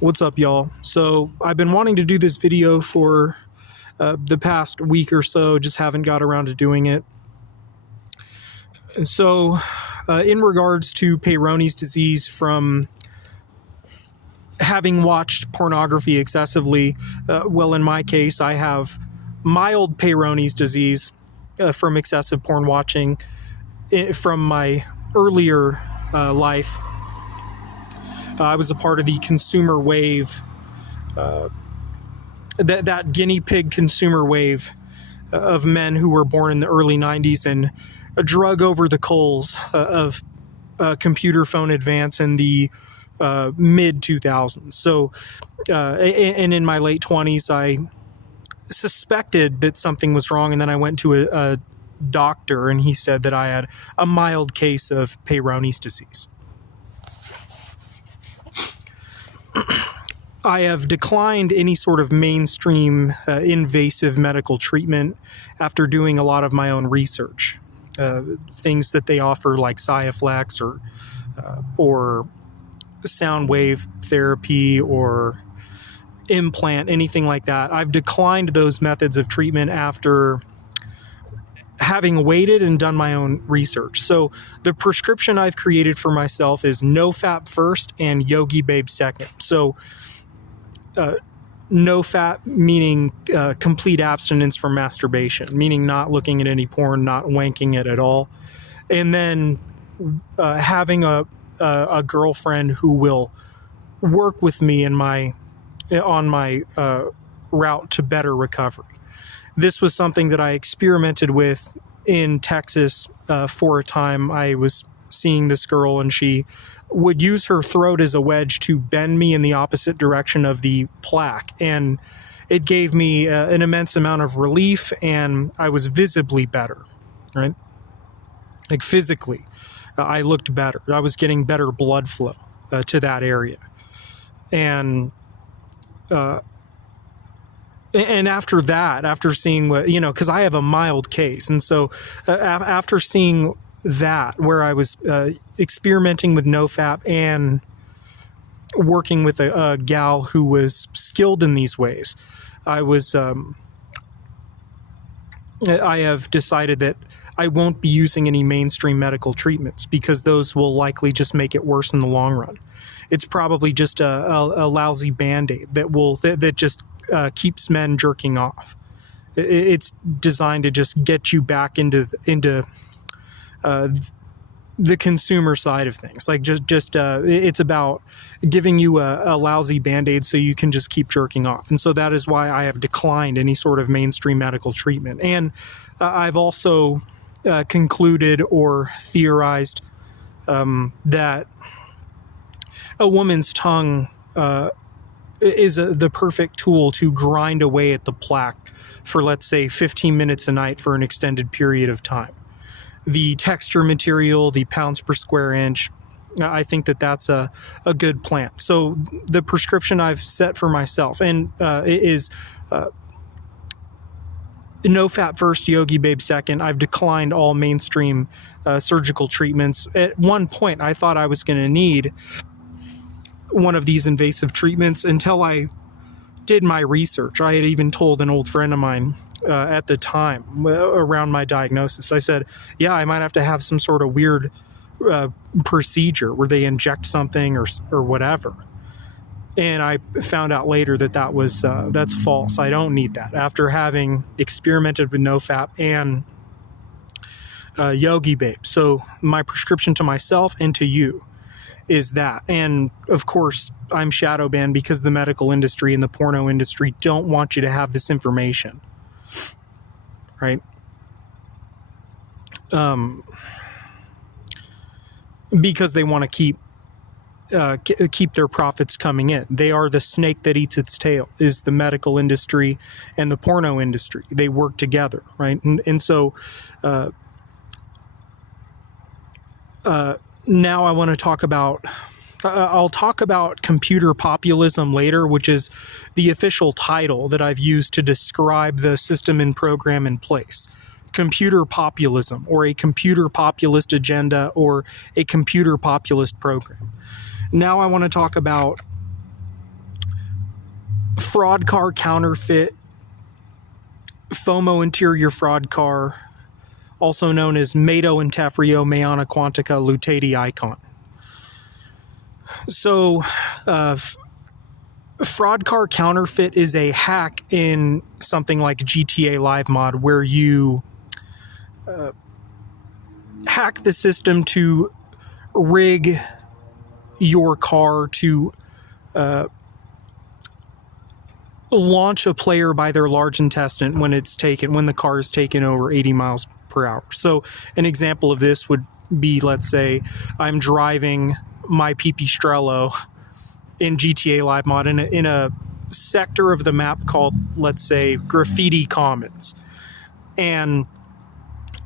What's up, y'all? So I've been wanting to do this video for the past week or so, just haven't got around to doing it. So in regards to Peyronie's disease from having watched pornography excessively, well, in my case, I have mild Peyronie's disease from excessive porn watching from my earlier life. I was a part of the consumer wave, that guinea pig consumer wave of men who were born in the early 90s and drug over the coals of computer phone advance in the mid 2000s. So, and in my late 20s, I suspected that something was wrong, and then I went to a doctor, and he said that I had a mild case of Peyronie's disease. I have declined any sort of mainstream invasive medical treatment after doing a lot of my own research. Things that they offer like Sciaflex or sound wave therapy or implant, anything like that. I've declined those methods of treatment after having waited and done my own research. So the prescription I've created for myself is NoFap first and Yogi Babe second. So no fat meaning complete abstinence from masturbation, meaning not looking at any porn, not wanking it at all. And then having a girlfriend who will work with me on my route to better recovery. This was something that I experimented with in Texas for a time. I was seeing this girl, and she would use her throat as a wedge to bend me in the opposite direction of the plaque. And it gave me an immense amount of relief, and I was visibly better, right? Like physically, I looked better. I was getting better blood flow to that area. And after that, after seeing what, because I have a mild case. And so after seeing that, where I was experimenting with NoFap and working with a gal who was skilled in these ways, I have decided that I won't be using any mainstream medical treatments because those will likely just make it worse in the long run. It's probably just a lousy Band-Aid that just keeps men jerking off. It's designed to just get you back into the consumer side of things. Like it's about giving you a lousy Band-Aid so you can just keep jerking off. And so that is why I have declined any sort of mainstream medical treatment. And I've also concluded or theorized that a woman's tongue is the perfect tool to grind away at the plaque for, let's say, 15 minutes a night for an extended period of time. The texture material, the pounds per square inch, I think that that's a good plan. So the prescription I've set for myself and is NoFap first, Yogi Babe second. I've declined all mainstream surgical treatments. At one point, I thought I was going to need one of these invasive treatments until I did my research. I had even told an old friend of mine at the time around my diagnosis. I said, yeah, I might have to have some sort of weird procedure where they inject something or whatever. And I found out later that that's false. I don't need that. After having experimented with NoFap and Yogi Babe. So my prescription to myself and to you is that. And of course, I'm shadow banned because the medical industry and the porno industry don't want you to have this information, right? Because they want to keep their profits coming in. They are the snake that eats its tail, is the medical industry and the porno industry. They work together, right? And so now I want to talk about, I'll talk about computer populism later, which is the official title that I've used to describe the system and program in place. Computer populism, or a computer populist agenda, or a computer populist program. Now I want to talk about fraud car, counterfeit, FOMO interior fraud car, also known as Mato and Tefrio, Mayana Quantica, Lutati Icon. So, fraud car counterfeit is a hack in something like GTA Live Mod where you hack the system to rig your car to launch a player by their large intestine when the car is taken over 80 miles per hour. So an example of this would be, let's say I'm driving my Pipistrello in GTA Live Mod in a sector of the map called, let's say, Graffiti Commons, and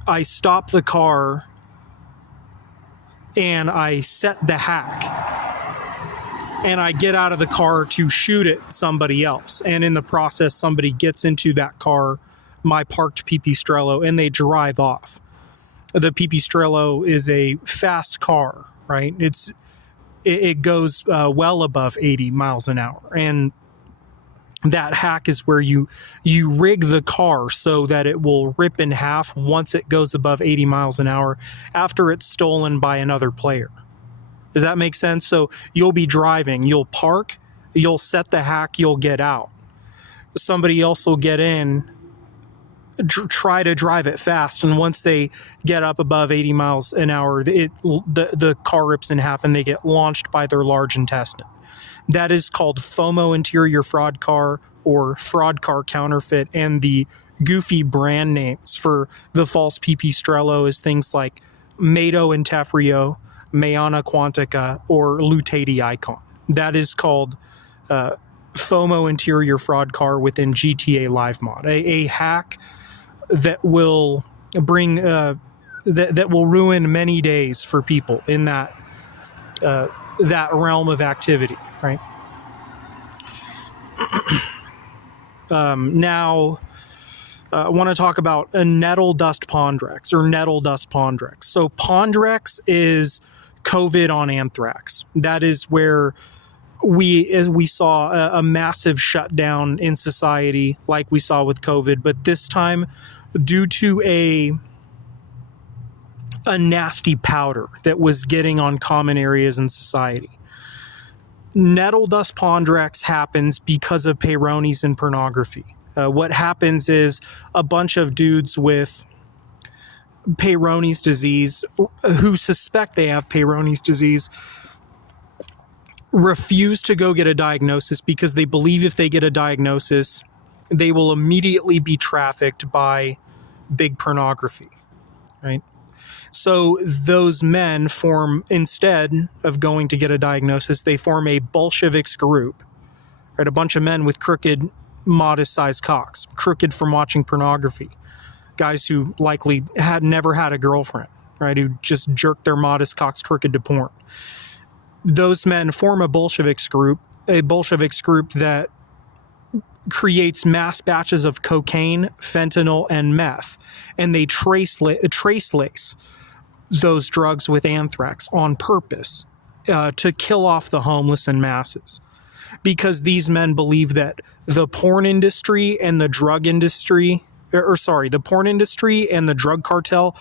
I stop the car and I set the hack and I get out of the car to shoot at somebody else, and in the process somebody gets into that car, my parked Pipistrello, and they drive off. The Pipistrello is a fast car, right? It goes well above 80 miles an hour, and that hack is where you rig the car so that it will rip in half once it goes above 80 miles an hour after it's stolen by another player. Does that make sense? So you'll be driving, you'll park, you'll set the hack, you'll get out. Somebody else will get in, try to drive it fast, and once they get up above 80 miles an hour, the car rips in half and they get launched by their large intestine. That is called FOMO interior fraud car or fraud car counterfeit, and the goofy brand names for the false Pipistrello is things like Mato and Tefrio, Mayana Quantica, or Lutati Icon. That is called FOMO interior fraud car within GTA Live Mod, a hack that will bring that will ruin many days for people in that realm of activity, right? Now, I want to talk about a nettle dust pondrex or nettle dust pondrex. So pondrex is COVID on anthrax. That is where we saw a massive shutdown in society like we saw with COVID, but this time due to a nasty powder that was getting on common areas in society. Nettle dust pondrex happens because of Peyronies and pornography. What happens is a bunch of dudes with Peyronie's disease who suspect they have Peyronie's disease refuse to go get a diagnosis because they believe if they get a diagnosis, they will immediately be trafficked by big pornography, right? So those men form, instead of going to get a diagnosis, they form a Bolsheviks group, right? A bunch of men with crooked, modest-sized cocks, crooked from watching pornography. Guys who likely had never had a girlfriend, right? Who just jerked their modest cocks crooked to porn. Those men form a Bolsheviks group that creates mass batches of cocaine, fentanyl, and meth, and they trace lace those drugs with anthrax on purpose to kill off the homeless and masses, because these men believe that the porn industry and the drug industry, the porn industry and the drug cartel,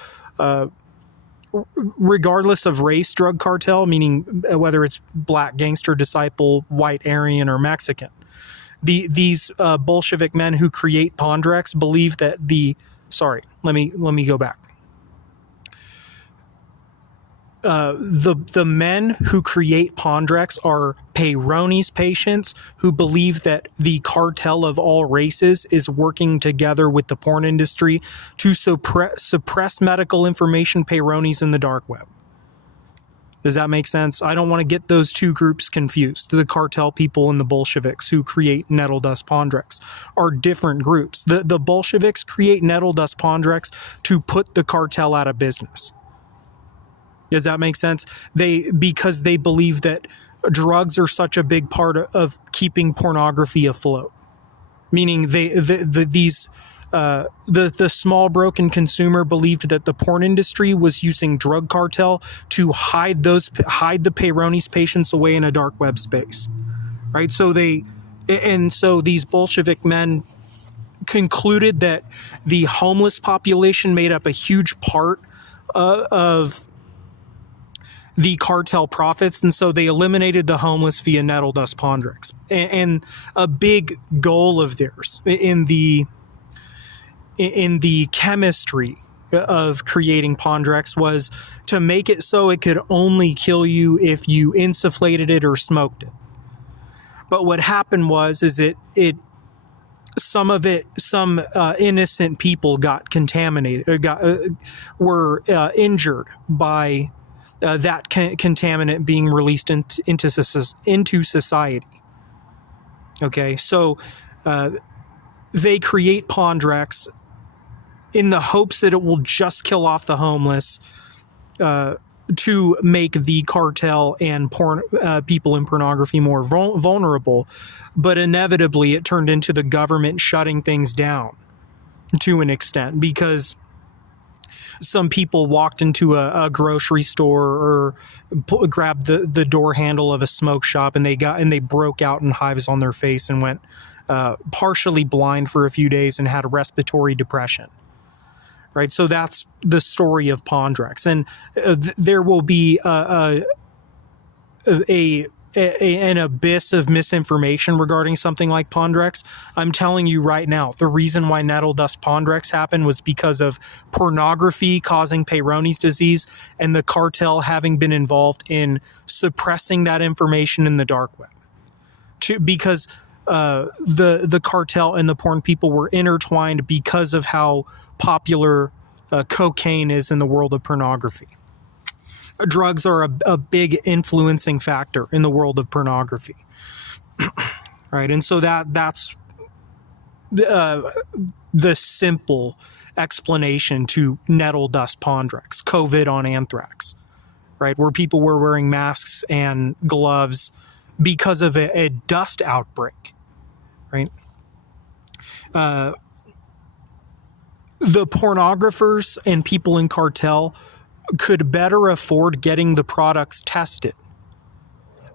regardless of race, drug cartel, meaning whether it's black, gangster, disciple, white, Aryan, or Mexican. These Bolshevik men who create pondrex believe that let me go back. The men who create pondrex are Peyronie's patients who believe that the cartel of all races is working together with the porn industry to suppress medical information Peyronie's in the dark web. Does that make sense? I don't want to get those two groups confused. The cartel people and the Bolsheviks who create nettle dust pondrex are different groups. The Bolsheviks create nettle dust pondrex to put the cartel out of business. Does that make sense? Because they believe that drugs are such a big part of keeping pornography afloat. Meaning the small broken consumer believed that the porn industry was using drug cartel to hide the Peyronie's patients away in a dark web space, right? So they And so these Bolshevik men concluded that the homeless population made up a huge part of the cartel profits, and so they eliminated the homeless via nettle dust pondrex. And a big goal of theirs in the chemistry of creating pondrex was to make it so it could only kill you if you insufflated it or smoked it. But what happened was some innocent people got contaminated or were injured by that contaminant being released into society. Okay, so they create pondrex in the hopes that it will just kill off the homeless to make the cartel and people in pornography more vulnerable. But inevitably, it turned into the government shutting things down to an extent, because some people walked into a grocery store or grabbed the door handle of a smoke shop, and they broke out in hives on their face and went partially blind for a few days and had a respiratory depression. Right, so that's the story of pondrex, and there will be an abyss of misinformation regarding something like pondrex. I'm telling you right now, the reason why nettle dust pondrex happened was because of pornography causing Peyronie's disease and the cartel having been involved in suppressing that information in the dark web. Because the cartel and the porn people were intertwined because of how popular cocaine is in the world of pornography. Drugs are a big influencing factor in the world of pornography, right? And so that's the simple explanation to nettle dust pondrex, COVID on anthrax, right? Where people were wearing masks and gloves because of a dust outbreak, right? The pornographers and people in cartel could better afford getting the products tested,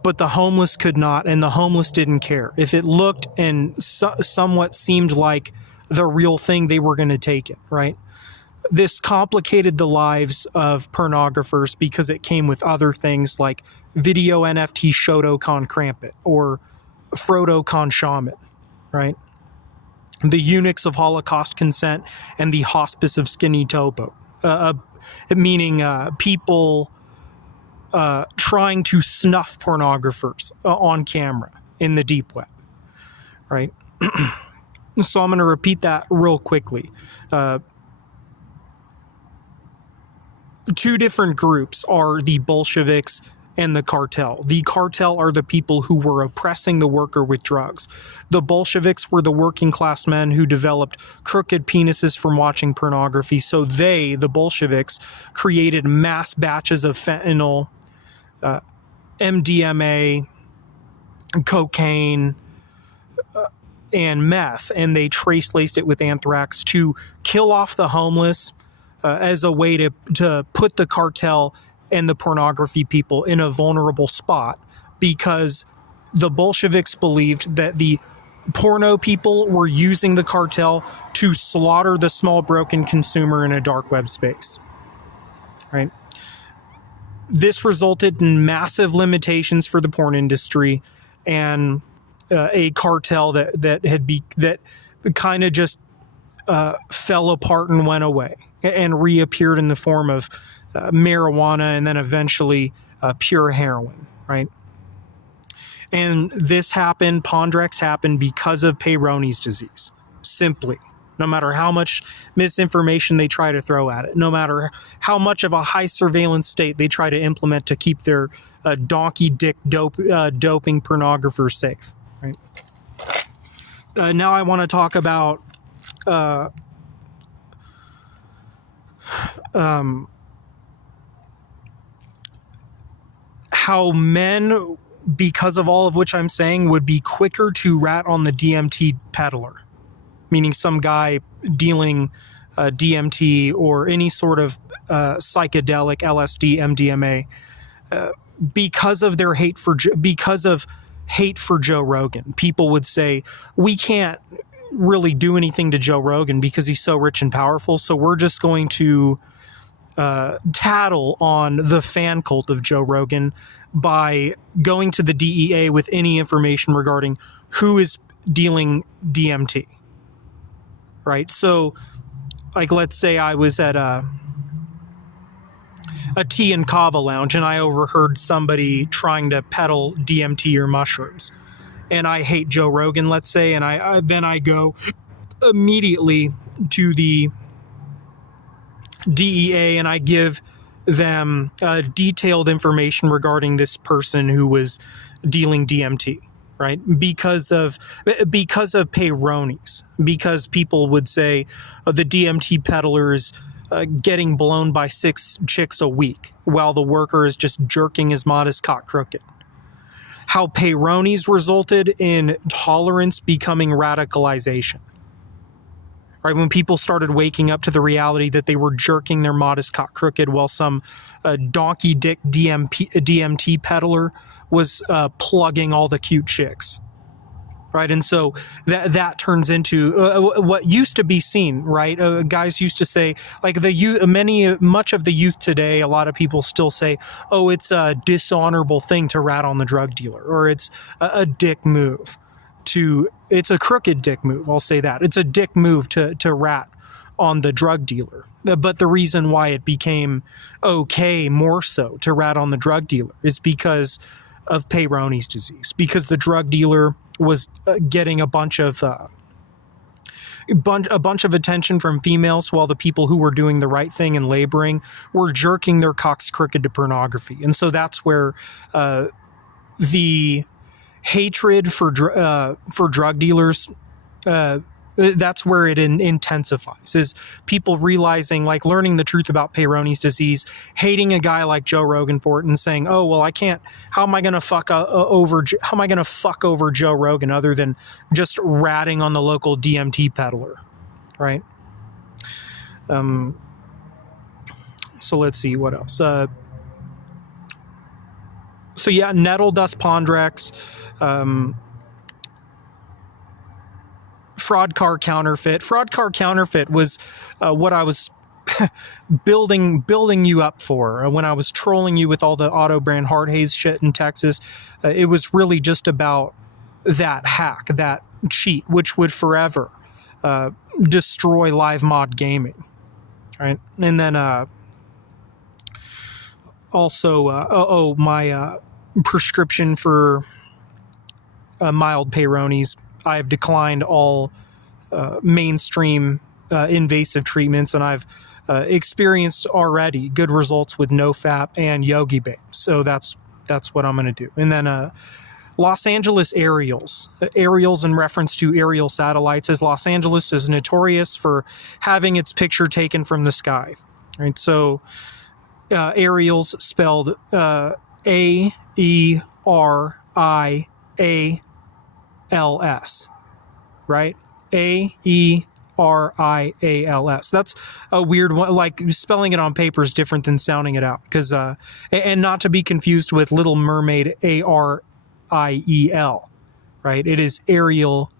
but the homeless could not, and the homeless didn't care. If it looked and somewhat seemed like the real thing, they were going to take it, right? This complicated the lives of pornographers because it came with other things like video NFT Shoto Con Crampet or Frodo Con Shaman, right? The eunuchs of Holocaust consent and the hospice of Skinny Topo, meaning people trying to snuff pornographers on camera in the deep web, right? So I'm going to repeat that real quickly. Two different groups are the Bolsheviks and the cartel. The cartel are the people who were oppressing the worker with drugs. The Bolsheviks were the working class men who developed crooked penises from watching pornography. So the Bolsheviks, created mass batches of fentanyl, MDMA, cocaine, and meth, and they laced it with anthrax to kill off the homeless as a way to put the cartel and the pornography people in a vulnerable spot, because the Bolsheviks believed that the porno people were using the cartel to slaughter the small broken consumer in a dark web space, right? This resulted in massive limitations for the porn industry and a cartel that kind of just fell apart and went away and reappeared in the form of marijuana and then eventually pure heroin, right? And this happened, pondrex happened because of Peyronie's disease, simply. No matter how much misinformation they try to throw at it, no matter how much of a high surveillance state they try to implement to keep their donkey dick doping pornographers safe, right? Now I want to talk about how men, because of all of which I'm saying, would be quicker to rat on the DMT peddler, meaning some guy dealing DMT or any sort of psychedelic, LSD, MDMA, because of their hate because of hate for Joe Rogan. People would say, we can't really do anything to Joe Rogan because he's so rich and powerful, so we're just going to tattle on the fan cult of Joe Rogan by going to the DEA with any information regarding who is dealing DMT. Right? So, like, let's say I was at a tea and kava lounge and I overheard somebody trying to peddle DMT or mushrooms, and I hate Joe Rogan, let's say, and I go immediately to the DEA and I give them detailed information regarding this person who was dealing DMT, right? Because of Peyronies, because people would say the DMT peddler is getting blown by 6 chicks a week while the worker is just jerking his modest cock crooked. How Peyronies resulted in tolerance becoming radicalization. Right, when people started waking up to the reality that they were jerking their modest cock crooked while some donkey dick DMT peddler was plugging all the cute chicks. Right, and so that turns into what used to be seen. Right, guys used to say, like much of the youth today, a lot of people still say, "Oh, it's a dishonorable thing to rat on the drug dealer," or it's a dick move. It's a crooked dick move. I'll say that. It's a dick move to rat on the drug dealer. But the reason why it became okay more so to rat on the drug dealer is because of Peyronie's disease, because the drug dealer was getting a bunch of attention from females, while the people who were doing the right thing and laboring were jerking their cocks crooked to pornography. And so that's where the hatred for drug dealers, that's where it intensifies, is people realizing, like, learning the truth about Peyronie's disease, hating a guy like Joe Rogan for it, and saying, "Oh, well, I can't. How am I going to fuck over Joe Rogan other than just ratting on the local DMT peddler?" Right. So let's see what else. So yeah, nettle doth pondrex. Fraud car counterfeit. Fraud car counterfeit was what I was building you up for when I was trolling you with all the auto brand hard haze shit in Texas. It was really just about that hack, that cheat, which would forever destroy live mod gaming, right? And then also my prescription for mild Peyronies. I have declined all mainstream invasive treatments, and I've experienced already good results with NoFap and Yogi Babe. So that's what I'm going to do. And then Los Angeles aerials. Aerials in reference to aerial satellites, as Los Angeles is notorious for having its picture taken from the sky. Right? So aerials spelled AERIALS, right? AERIALS. That's a weird one. Like, spelling it on paper is different than sounding it out, because and not to be confused with Little Mermaid, ARIEL, right? It is Ariel,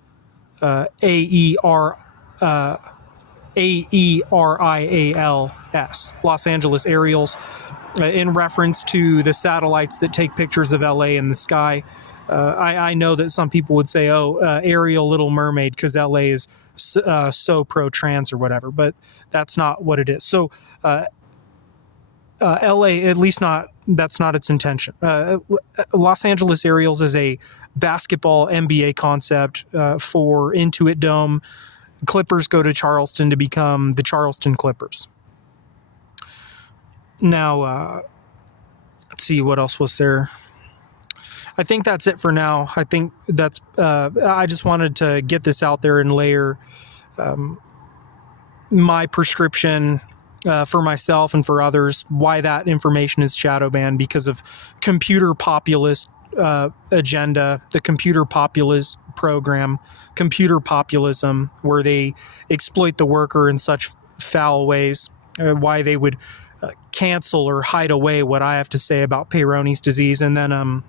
AERIALS. Los Angeles aerials, in reference to the satellites that take pictures of LA in the sky. I know that some people would say, "Oh, Ariel, Little Mermaid," because LA is so pro-trans or whatever, but that's not what it is. So LA, at least that's not its intention. Los Angeles aerials is a basketball NBA concept for Intuit Dome. Clippers go to Charleston to become the Charleston Clippers. Now, let's see, what else was there? I think that's it for now. I think that's, I just wanted to get this out there and layer my prescription for myself and for others, why that information is shadow banned, because of computer populist agenda, the computer populist program, computer populism, where they exploit the worker in such foul ways, why they would cancel or hide away what I have to say about Peyronie's disease. And then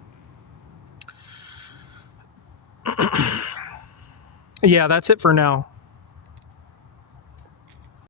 Yeah, that's it for now.